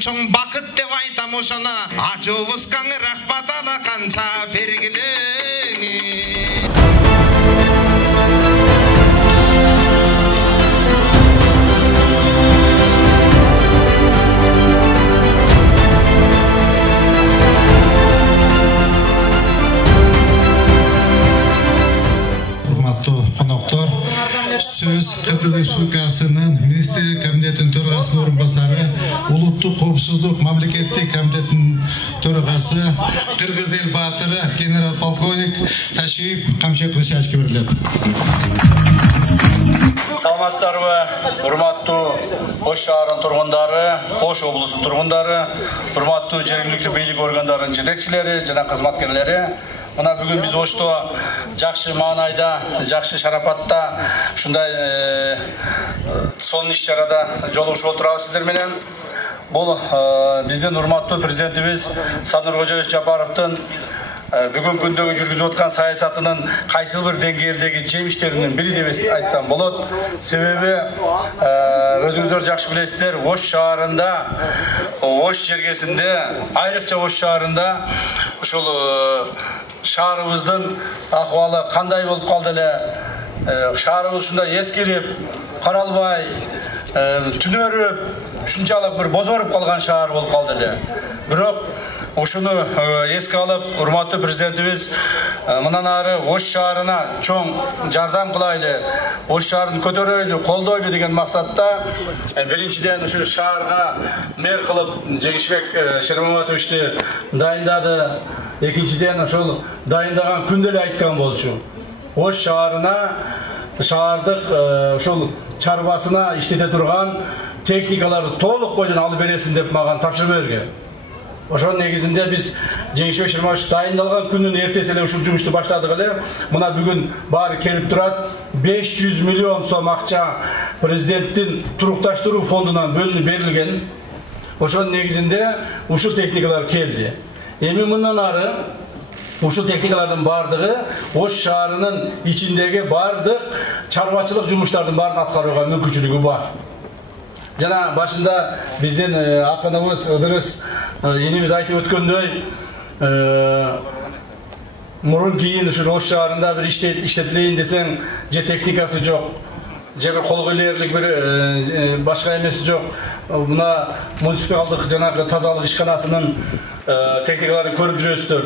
Çoğun bakıt dep aytam oşona Acıbıskan rahmat ala kança bergileni Hurmatlı konuklar, söz Kırgız Respublikasının Ministerlik Komitetinin Төрағасының орынбасары, Улуттук коопсуздук мамлекеттик комитетинин төрагасы, Кыргыз эл баатыры генерал-полковник Ташиев Камшек Рышачке берилет. Саламатсыздарбы, урматтуу Ош шаарынын тургундары, Ош облусунун тургундары, урматтуу жергиликтүү бийлик органдарынын жетекчилери жана кызматкерлери. Мына бүгүн биз Ошто жакшы маанайда, жакшы шарапатта, ушундай сонун иш-чарада жолугушуп отурабыз сиздер менен. Бул биздин урматтуу президентибиз Садыр Кожоевич Жапаровдун бүгүнкү күндөгү жүргүзүп аткан саясатынын кайсы бир деңгээлдеги жемиштеринин бири деп айтсам болот. Себеби өзүңүздөр жакшы билесиздер, Ош шаарында, Ош жергесинде, айрыкча Ош шаарында ушул шаарыбыздын акыбалы кандай болуп калды эле, шаарыбыз ушундай эскирип, каралбай, түнөрүп, ушунчалык бир бозоруп калган шаар болуп калды эле. Бирок ушуну эске алып, урматтуу президентибиз мындан ары Ош шаарына чоң жардам кылайлы, Ош шаарын көтөрөйлү, колдойлу деген максатта биринчиден ушу шаарга мэр кылып Жеңишбек Шермаматовичти дайындады. Экинчиден ошол дайындаган күндө эле айткан болчу. Ош шаарына, шаардык ошол чарбасына иштете турган техникаларды толук бойдон алып бересин деп мага тапшырма берген. Ошонун негизинде биз Жеңишбек Шермаматович дайындалган күнүн эртеси эле ушул жумушту баштадык эле. Мына бүгүн баары келип турат. 500 миллион сом акча президенттин турукташтыруу фондунан бөлүнүп берилген. Ошонун негизинде ушул техникалар келди. Эми мындан ары ушул техникалардын бардыгы Ош шаарынын ичиндеги бардык чарбачылык жумуштардын баарын аткарууга мүмкүнчүлүгү бар. Жана башында биздин акыныбыз Ыдырыс энебиз айтып өткөндөй, мурун кийин ушу Ош шаарында бир иштетилейин десең, же техникасы жок, же бир колго илээрлик бир башка эмеси жок. Мына муниципалдык жанагы тазалык ишканасынын техникаларын көрүп жүрөсүздөр.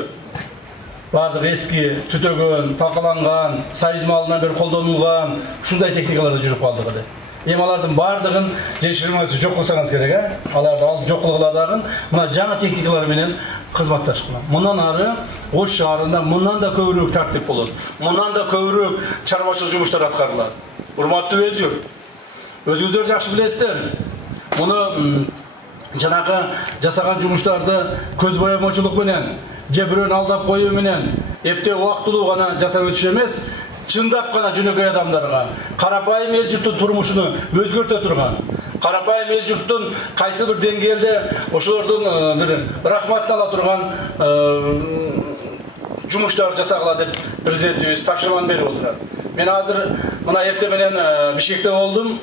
Бардык эски, түтөгөн, такаланган, союз малынан бери колдонулган, ушундай техникаларда жүрүп калдык эле. Эми алардын бардыгын Жеңишбек жок кылсаңыз керек, аларды алып жок кылгыла дагы мына жаңы техникалар менен кызматташкан. Мындан ары Ош шаарында мындан да көбүрөөк тартип болот. Мындан да көбүрөөк чарбачылык жумуштар аткарылат. Урматтуу эл журт, өзүңүздөр жакшы билесиздер. Муну жанагы жасаган жумуштарды көз боямочулук менен, же бирөөнү алдап коюу менен эптеп убактылуу гана жасап өтүш эмес, чындап гана жөнөкөй адамдарга, карапайым эл журттун турмушуну өзгөртө турган, карапайым эл журттун кайсы бир деңгээлде ошолордун бир рахматын ала турган жумуштар жасагыла деп президентибиз тапшырманы берип отурат. Мен азыр мына эрте менен Бишкекте болдум,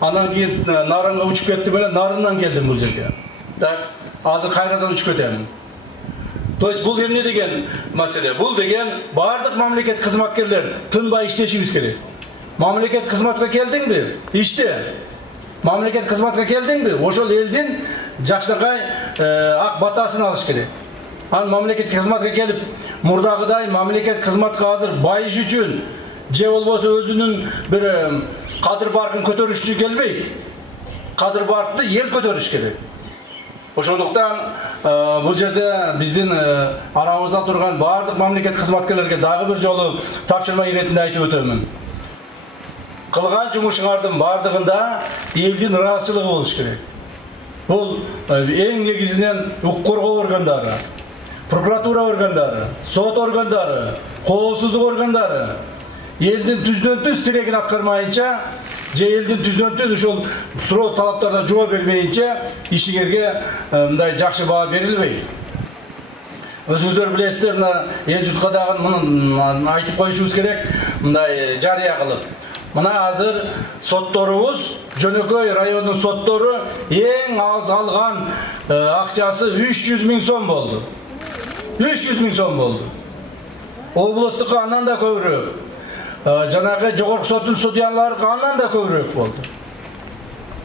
андан кийин Нарынга учуп кеттим эле, Нарындан келдим бул жерге. Так, азыр кайрадан учуп кетемин. То есть бул эмне деген маселе? Бул деген бардык мамлекет кызматкерлер тынбай иштешибиз керек. Мамлекет кызматка келдиңби? Иште. Мамлекет кызматка келдиңби? Ошол элдин жакшынакай ак батасын алыш керек. Ан мамлекеттик кызматка келип, мурдагыдай мамлекеттик кызматка азыр байыш үчүн же болбосо өзүнүн бир кадыр баркын көтөрүш үчүн келбейт. Кадыр баркты ел көтөрүш керек. Ошондуктан бул жерде биздин арабызда турган бардык мамлекет кызматкерлерге дагы бир жолу тапшырма иретинде айтып өтөмүн. Кылган жумушуңардын бардыгында элдин ыраазычылыгы болуш керек. Бул эң негизинен укук коргоо органдары, прокуратура органдары, сот органдары, коопсуздук органдары элдин түздөн-түз тилегин аткармайынча же элдин түздөн-түз ошол суроо талаптарына жооп бермейинче ишкерге мындай жакшы баа берилбейт. Өзүңүздөр билесиздер, мына эл журтка дагы муну айтып коюшубуз керек, мындай жарыя кылып. Мына азыр сотторубуз, Жөнөкөй районунун соттору эң аз алган акчасы 300 000 сом болду. 300 000 сом болду. Облустукка андан да көбүрөөк. Жанагы жогорку соттун судьялары андан да көбүрөөк болду.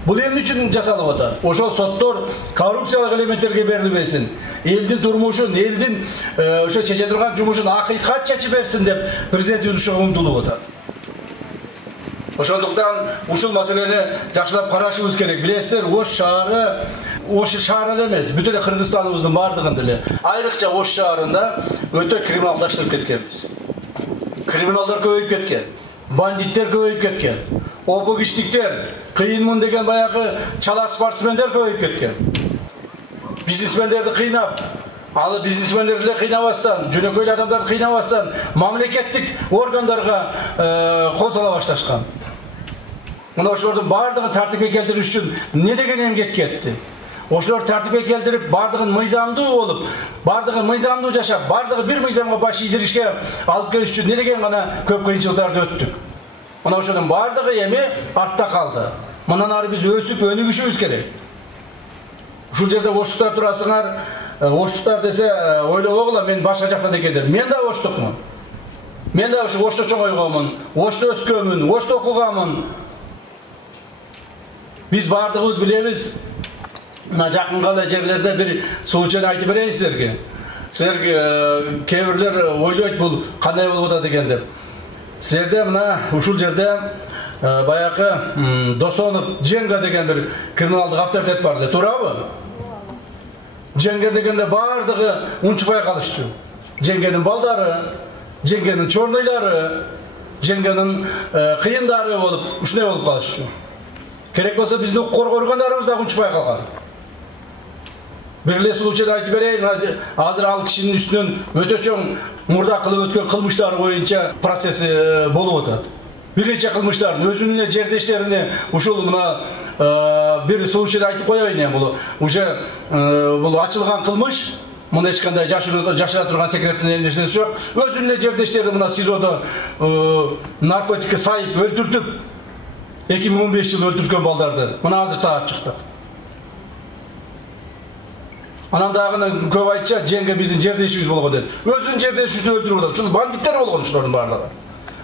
Бул эмне үчүн жасалып атат? Ошол соттор коррупциялык элементтерге берилбесин, элдин турмушун, элдин ошо чече турган жумушун акыйкат чечип берсин деп президентибиз ошого умтулуп атат. Ошондуктан ушул маселени жакшылап карашыбыз керек. Билесиздер, Ош шаары эмес, бүт эле Кыргызстаныбыздын бардыгында эле, айрыкча Ош шаарында өтө криминалдаштырып кеткенбиз. Криминалдар көбөйүп кеткен, бандиттер көбөйүп кеткен, опогиштиктер, кыйынмын деген баягы чала спортсмендер көбөйүп кеткен. Бизнесмендерди кыйнап, ал бизнесмендерди эле кыйнабастан, жөнөкөй адамдарды кыйнабастан мамлекеттик органдарга кол сала башташкан. Мына ошолордун бардыгын тартипке келтириш үчүн не деген эмгек кетти? Ошолор тартипке келтирип, бардыгын мыйзамдуу болуп, бардыгы мыйзамдуу жашап, бардыгы бир мыйзамга баш ийдиришке алып келиш үчүн не деген гана көп кыйынчылыктарды өттүк. Мына ошонун бардыгы эми артта калды. Мындан ары биз өсүп өнүгүшүбүз керек. Ушул жерде оштуктар турасыңар, оштуктар десе ойлобогула, мен башка жактан экен деп. Мен да оштукмун. Мен да ошо Ошто чоңойгонмун, Ошто өскөнмүн, Ошто окуганмын. Биз бардыгыбыз билебиз. Мына жакынга эле жерлерде бир случайны айтып берейин силерге. Силер кээ бирлер ойлойт бул кандай болуп атат экен деп. Силерде мына ушул жерде баягы Досонов Женга деген бир криминалдык авторитет бар эле, туурабы? Женга дегенде бардыгы унчукпай калышчу. Женгенин балдары, Женгенин чорнойлары, Женгенин кыйындары болуп, ушундай болуп калышчу. Керек болсо биздин укук коргоо органдарыбыз да унчукпай калган. Бир эле случайда айтып берейин, азыр ал кишинин үстүнөн өтө чоң мурда кылып өткөн кылмыштары боюнча процесси болуп атат. Бир нече кылмыштардын өзүнүн эле жердештерине ушул мына бир случайда айтып коеюн эми, бул уже бул ачылган кылмыш, мында эч кандай жашыра турган секреттин нерсеси жок. Өзүнүн эле жердештери мына СИЗОдо наркотикке сайып өлтүртүп 2015 жылы өлтүрткөн балдарды мына азыр таап чыктык. Анан дагы көп айтышат, Женга биздин жердешибиз болгон деп. Өзүнүн жердешибизди өлтүрүп атат. Ушул бандиттер болгон ушулардын бардыгы.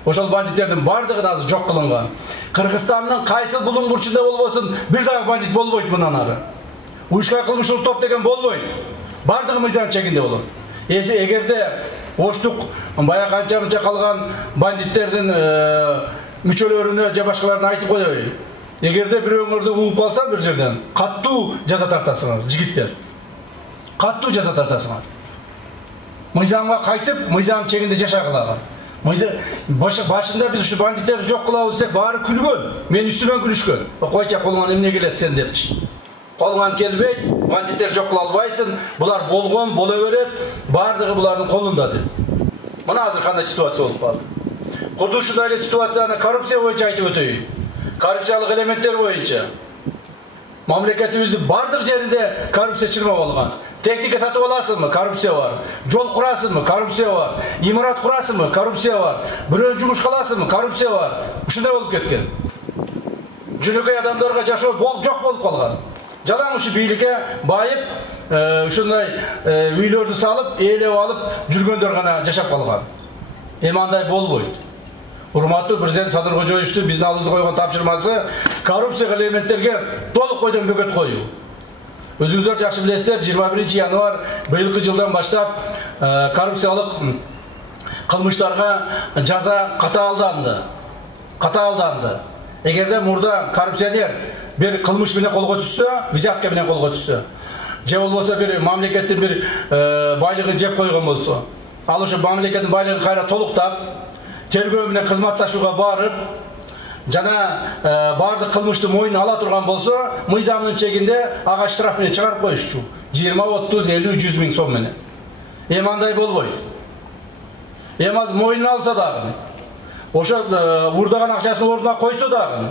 Ошол бандиттердин бардыгы азыр жок кылынган. Кыргызстандын кайсыл булуңгурчунда болбосун бир дагы бандит болбойт мындан ары. Уюшкан кылмыштуу топ деген болбойт. Бардыгы мыйзам чегинде болот. Эгерде Оштук баягы анча-мынча калган бандиттердин мүчөлөрүнө же башкаларына айтып коеюн. Эгерде бирөөңөрдү ууп калсам бир жерден, каттуу жаза тартасыңар, жигиттер. Каттуу жаза тартасыңар. Мыйзамга кайтып, мыйзам чегинде жашагыла. Башында биз ушу бандиттерди жок кылабыз десек, баары күлгөн. Мен үстүмөн күлүшкөн. Койча, колуңан эмне келет сен депчи. Колуңан келбейт, бандиттер жок кыла албайсың, булар болгон, боло берет, бардыгы булардын колунда деп. Мына азыр кандай ситуация болуп калды. Курду ушундай эле ситуацияны коррупция боюнча айтып өтөйүн. Коррупциялык элементтер боюнча мамлекетибиздин бардык жеринде коррупция чырмап алган. Техника сатып аласыңбы? Коррупция бар. Жол курасыңбы? Коррупция бар. Имарат курасыңбы? Коррупция бар. Бирөө жумуш кыласыңбы? Коррупция бар. Ушундай болуп кеткен. Жөнөкөй адамдарга жашоо жок болуп калган. Жалаң ушу бийликке байып, ушундай үйлөрдү салып, ээлеп алып жүргөндөр гана жашап калган. Эми андай болбойт. Урматтуу президент Садыр Кожоевичтин биздин алдыбызга койгон тапшырмасы коррупция элементтерге толук бойдон бөгөт коюу. Özünüzдөр жакшы билесиздер, 21 январ быйылкы жылдан баштап коррупциялык кылмыштарга жаза катаалданды. Эгерде мурда коррупционер bir кылмыш менен колго түшсө, взятка менен колго түшсө, же болбосо bir мамлекеттин bir байлыгын жеп койгон болсо, ал ошо мамлекеттин байлыгын кайра толуктап, тергөө менен кызматташууга барып, жана бардык кылмышты мойнуна ала турган болсо, мыйзамдын чегинде ага штраф менен чыгарып коюшчу. 20, 30, 50, 100 миң сом менен. Эми андай болбойт. Эми азыр мойнуна алса дагы, ошо урдаган акчасын ордуна койсо дагы,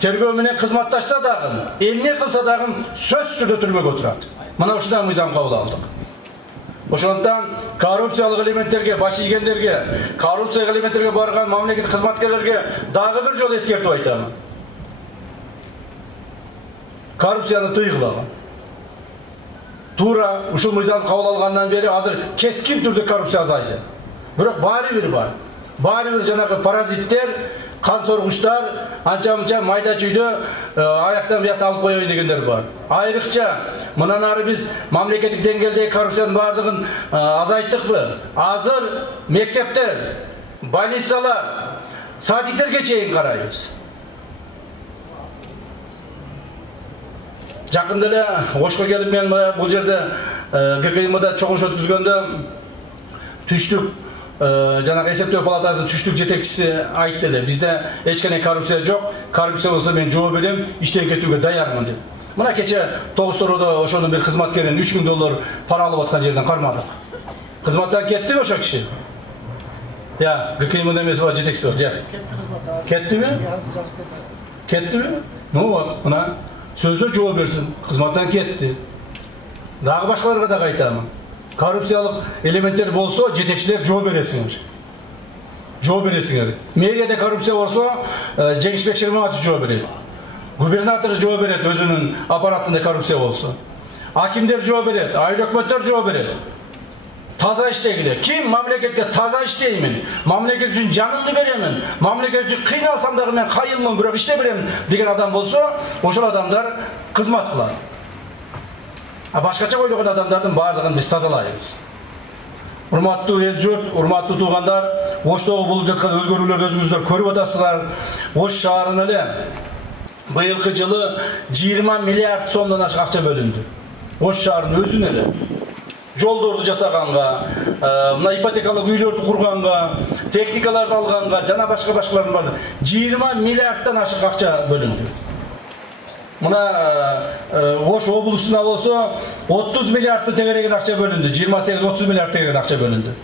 тергөө менен кызматташса дагы, эмне кылса дагы сөзсүз түрдө түрмөгө отурат. Мына ушундай мыйзам кабыл алдык. Ошондон коррупциялык элементтерге, баш ийгендерге, коррупциялык элементтерге барган мамлекеттик кызматкерлерге дагы бир жолу эскертип айтамын. Коррупцияны тыйгылаган. Туура ушул мыйзам кабыл алгандан бери азыр кескин түрдө коррупция азайды. Бирок баары бир бар. Баары бир жанагы паразиттер, кан соргучтар, анча-мынча майда чүйдө аяктан буякта алып коёюн дегендер бар. Айрыкча мындан ары биз мамлекеттик деңгээлдеги коррупциянын баардыгын азайттыкпы? Азыр мектептер, больницалар, садиктерге чейин карайбыз. Жакында эле Ошко келип мен бул жерде ГКИМда чогулуш өткүзгөндө түштүк жанагы эсептөө палатасынын түштүк жетекчиси айтты эле, бизде эч кандай коррупция жок, коррупция болсо мен жооп берем, иштен кетүүгө даярмын деп. Мына кече Тогуз-Тородо ошонун бир кызматкерин $3000 пара алып аткан жерден кармадык. Кызматтан кеттиби ошо киши? Я, ГКИМдын эмеси бар, жетекчиси бар, же. Кеттиби? Кеттиби? Ну вот, мына сөзү жооп берсин. Кызматтан кетти. Дагы башкаларга да айтамын. Коррупциялык элементтер болсо, жетекчилер жооп бересиңер. Жооп бересиңер. Мэрияда коррупция болсо, Жеңишбек Шерматов жооп берет. Губернатор жооп берет өзүнүн аппаратында коррупция болсо. Акимдер жооп берет, айыл өкмөттөр жооп берет. Таза иштегиле. Ким мамлекетке таза иштеймин, мамлекет үчүн жанымды беремин, мамлекет үчүн кыйналсам дагы мен кайылмын, бирок иште берем деген адам болсо, ошол адамдар кызмат кылат. Башкача ойлогон адамдардын баардыгын биз тазалайбыз. Урматтуу эл журт, урматтуу туугандар, Оштогу болуп жаткан өзгөрүүлөрдү өзүңүздөр көрүп атасыздар. Ош шаарына эле быйылкы жылы 20 миллиард сомдон ашык акча бөлүндү. Ош шаарынын өзүнө эле жолдорду жасаганга, мына ипотекалык үйлөрдү курганга, техникаларды алганга, жана башкалардын баардыгы 20 миллиарддан ашык акча бөлүндү. Мына Ош облусуна болсо 30 миллиардты тегереген акча бөлүндү, 28-30 миллиард тегереген акча бөлүндү.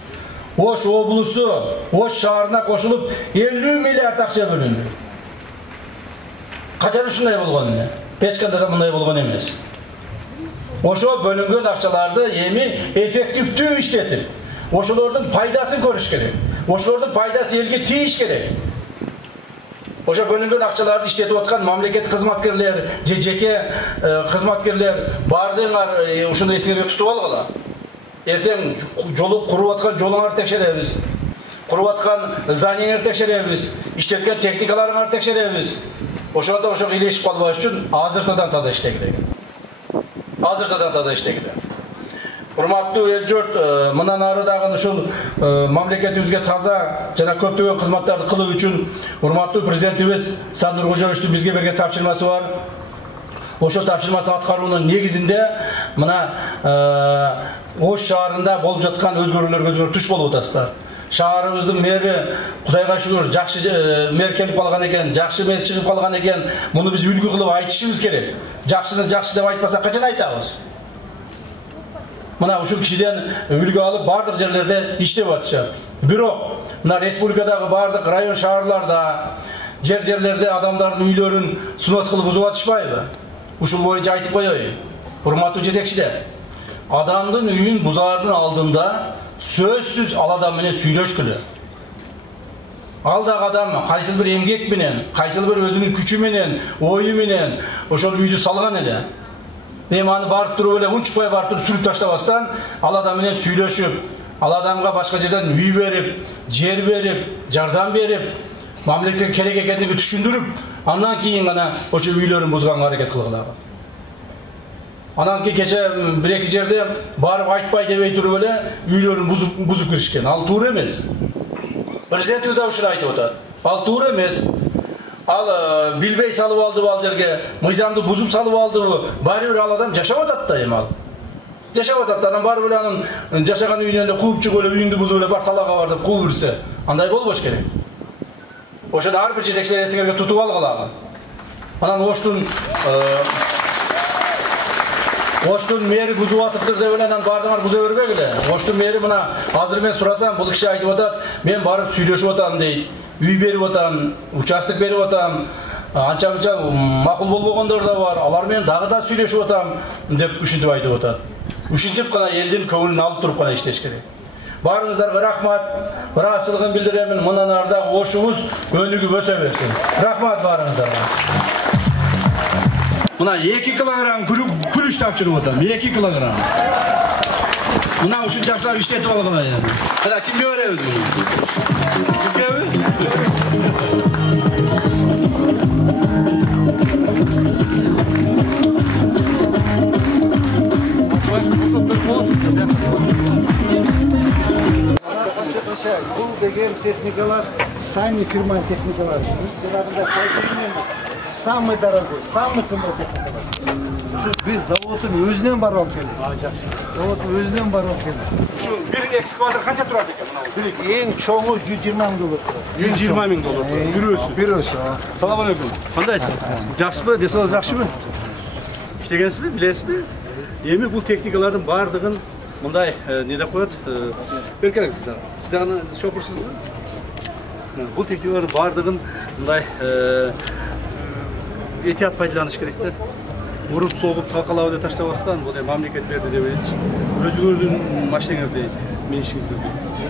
Ош облусу, Ош шаарына кошулуп 50 миллиард акча бөлүндү. Качан ушундай болгон эле? Эч кандай мындай болгон эмес. Ошо бөлүнгөн акчаларды эми эффективдүү иштетип, ошолордун пайдасын көрүш керек. Ошолордун пайдасы элге тийиш керек. Ошо бөлүнгөн акчаларды иштетип аткан мамлекет кызматкерлер, жеке кызматкерлер баардыгыңар ушундай эсиңерге тутуп алгыла. Эртең жолу куруп аткан жолуңарды текшеребиз. Куруп аткан зданияңарды текшеребиз, иштеткен техникаларыңарды текшеребиз. Ошондо ошого илешип калбаш үчүн азыртадан таза иштегиле. Азыртадан таза иштегиле. Урматтуу эл журт, мындан ары дагы ушул мамлекетибизге таза жана көптөгөн кызматтарды кылуу үчүн урматтуу президентибиз Садыр Нуркожоевичтин бизге берген тапшырмасы бар. Ошо тапшырмасы аткаруунун негизинде мына Ош шаарында болуп жаткан өзгөрүүлөргө туш болуп атасыздар. Шаарыбыздын мэри Кудайга шүгүр жакшы мэр келип калган экен, жакшы мэр чыгып калган экен. Муну биз үлгү кылып айтышыбыз керек. Жакшыны жакшы деп айтпасак качан айтабыз? Мына ушул кишиден үлгү алып бардык жерлерде иштеп атышат. Бирок мына республикадагы бардык район шаарларда, жерлерде адамдардын үйлөрүн снос кылып бузуп атышпайбы? Ушул боюнча айтып коеюн. Урматтуу жетекчилер, адамдын үйүн бузаардын алдында сөзсүз ал адам менен сүйлөшкүлө. Ал дагы адам кайсыл бир эмгек менен, кайсыл бир өзүнүн күчү менен, ою менен ошол үйдү салган эле. Эми аны барып туруп эле унчукпай барып туруп сүрүп таштабастан ал адам менен сүйлөшүп, ал адамга башка жерден үй берип, жер берип, жардам берип, мамлекетке керек экендигин түшүндүрүп, андан кийин гана ошо үйлөрүн бузганга аракет кылгыла. Anan ki keche bir-iki jerde barıp aytpay debey turup ele üylörün buzup kirişken. Al tuğru emes. Prezident özü uşunu aytıp otat. Al tuğru emes. Al bilbey salıp aldı bu al jerge. Mıyzamdı buzup salıp aldı. Bari bir al adam jaşap otat da emal. Jaşap otat da adam bari bir anın jaşagan üyünende kuup çık öyle üyündü buzup öyle bar talaga bardı kuup ürse. Anday bolboş gerek. Oşada har bir jetekçiler esingerge tutup algılagan. Anan Oştun meri buzup atıptır dep elenan bardamar buza berbegile. Oştun meri buna hazır men surasam bul kişi aytıp atat, men barıp süйлöşüp atam deyt. Üy berip atam, участок berip atam. Ança-munça makul bolbogonдар da бар. Алар менен дагы да süйлөшүп atam деп ушинтип айтып атат. Ушинтип гана элдин көңүлүн алып туруп гана иштеш керек. Барыңыздарга рахмат, ыраазычылыгын билдиремин. Мындан ардагы ошубуз өнүгүп өсө берсин. Рахмат барыңыздарга. Buna 2 kilogram külüş tapşırıp otam. 2 kilogram. Buna uşun jaşlar işletip algılar yani. Hadi kimge veremiz bunu? Sizge mi? Bu деген техникалар, сами фирма техникалар. Самый дорогой, самый кымбат техникалар. Şu biz заводun özünden barıp keldik. Заводun özünden barıp keldik. Şu bir ekskavator kança turadi ekan mına? Eng çoğu $120.000. $120.000. Bir ölçü. Salam aleykum. Kandaysiz? Жақсыбы, десеңиз жақшыбы? İştegensizби, билесизби? Эми бул техникалардын бардыгын мындай не деп коет? Беркелиңиз сиздер. Сиз дагы шопурсузбу? Бул техникалардын бардыгын мындай этият пайдаланыш керек да. Vurup soğup kalkalava da taşlavasından bu memleket verdi de böyle. Özgürlüğün maşineniz değil, minişinizdir.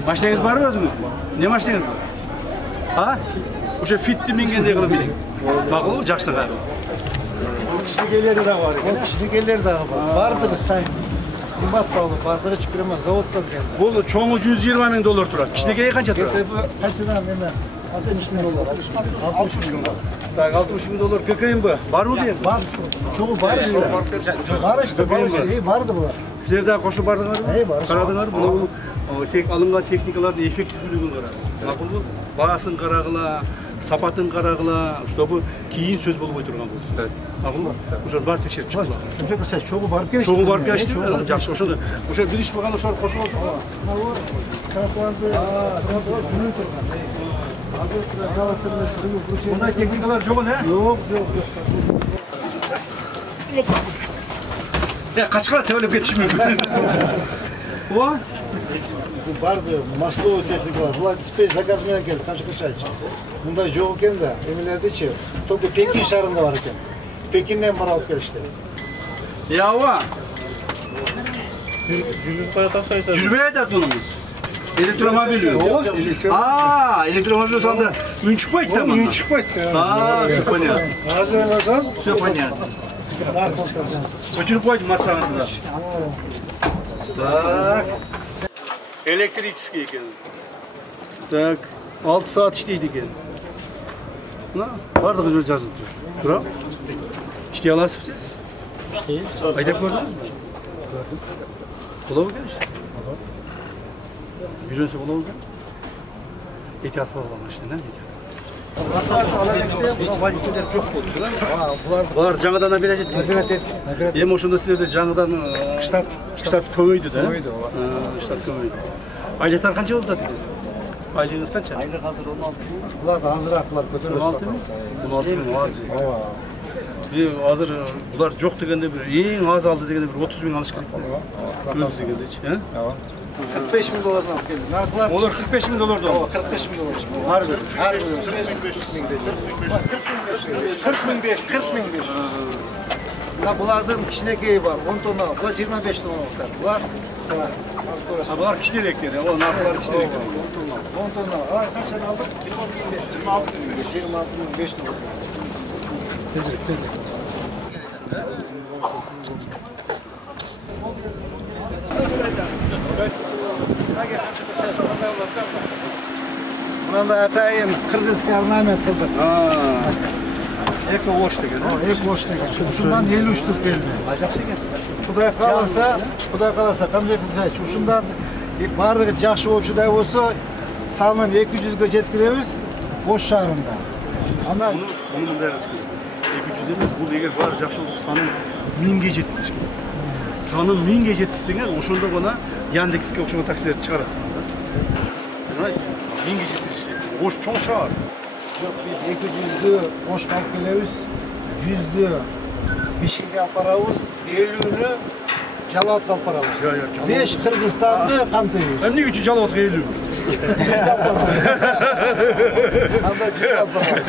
Maşineniz var mı özünüz? Ne maşineniz var? Ha? O şey fitti mingen diye kılıp bilin. Bak o jaşlık abi. Kişilikleri de var. O kişilikleri de var. Bardığı sayın. Kımbat pahalı, bardığı çıkırma zavoddan geldi. Bu çoğu $120.000 turar. Kişiliğe kaça turar? Kaçıdan hemen? $60.000. Bak $60.000 kökeyim bu. Var mı diyeyim? Var. Çoğu var işte. Var işte. Vardı bu. Sizler daha koşu bardınlar mı? Hey var. Karadınlar mı? Bu tek alıngan teknikaların efektifliğini karar. Makul bu. Bağasın karagıla, sapatın karagıla, işte bu kiyin söz bulup oturgan bu. Evet. Makul mu? Uşar bar tekşerip çıktılar. Çoğu barıp gelişti. Çoğu barıp gelişti. Жақсы ошондо. Ошо бир иш болгон ошо кошуп алса. Bunday teknikalar жоқ эле? Yok. Ya kaçkala tevlep ketişim mümkün. O? Bu bardı, maslova teknika var. Bular spes zakaz menen geldi, kança ayçı. Bunday жоқ eкен de, emelerdечи, только Pekin şarında var eken. Pekin'den bar alıp gelişti. Ya o? Жүрбөй атат мунумуз. Elektromobil yok. Aa, elektromobil olsa ün çıkmaydı tamam. Ün çıkmaydı. Aa, все понятно. Hazırlanacağız. Все понятно. Uçurup koydum masanızda. Tak. Elektrikçisi ekan. Tak. 6 saat işleydi ekan. Buna bardıq öyle yazılıb dur. Bura. İşley alasınız siz? Aydap gördünüz mü? Gördüm. Kulağı gelmiş. Yüzünse kulağı gel. Ehtiyat kılalım işte ne? Valiteler çok oldu. Bular жаңадан набирать etdi. Hem oşunda sizlerde жаңадан штат көбөйдү да. Штат көбөйдü. Айлықтар қанша болды dedi? Aylığınız kaça? Aylık hazır 16. Bular da hazır aklar götürüyoruz. 16 mı? 16 mı? Az. Hazır bular жоқ degende bir en az aldı degende bir 30.000 alış керек. Köbüsü geldi hiç. $45.000 alıp geldi. Narkılar Olur $45.000 da. $45.000. Harbi. 40.500. La bulardan kişinekeyi var. 10 tonna. Bular 25 tonna olmuşlar. Bular Bunlar kişilik yani. O narkolar kişilik. 10 tonna. Kaç tane aldık? 26.500 tonna. Tezlik. Bundan atayın Kırgızca ornament kıldık. Eko boş degen. Eko boş degen. Şundan 53 tük geldi. Құдай қаласа, Қамжа Кызжаевич, ушундан барлығы жақсы болчудай болсо, санын 200-ге жеткиремиз Ош шаарында. Ана Bunu mындай 200 емес, бұл егер бары жақсы болса санын 1000-ге жеткізіш керек. Санын 1000-ге жеткізсеңер, ошондо гана Яндекске окшогон таксилерди чыгарасың. 1000-ге жеткізіш керек. Ош чоң шаар. Жоқ, біз 200-ді Ошқа алып келебиз, 100-ді Бишкекке алып барабыз, 50-ні Жалауатқа алып барабыз. 5 Кыргызстанды камтыйбыз. Эмне үчүн Жалауатка 50? Анда 100 алып барабыз.